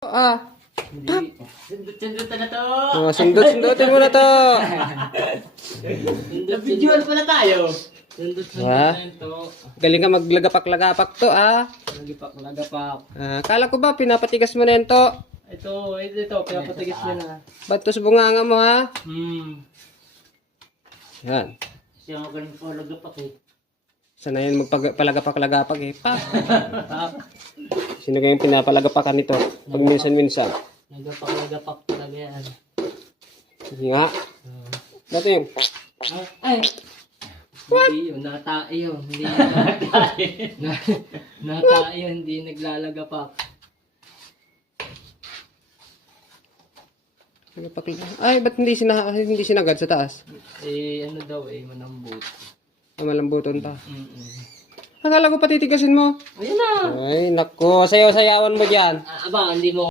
Hindi. Sundot-sundotan na to. Sundot-sundotin mo na to. Nabidyoan pala tayo. Sundot-sundotan to. Galing ka maglagapak-lagapak to, Lagapak. Kala ko ba, pinapatigas mo na yan to? Ito, pinapatigas mo na. Ba't to sa bunganga mo, ha? Yan. Siya ako galing po lagapak eh. Sana yan magpalagapak-lagapak eh. Sino kayong pinapalagapakan nito? Pag minsan-minsan. Lagapak talaga yan. Sige nga. Ba't yung... Ay! What? Hindi yun, natae yun. Hindi natae. Natae yun, hindi naglalagapak. Ay, ba't hindi sinagad sa taas? Ano daw manambot. Malambuton ta. Akala ko patitigasin mo. Ayun na! Ay, naku, sayaw-sayawan mo dyan. Aba, hindi mo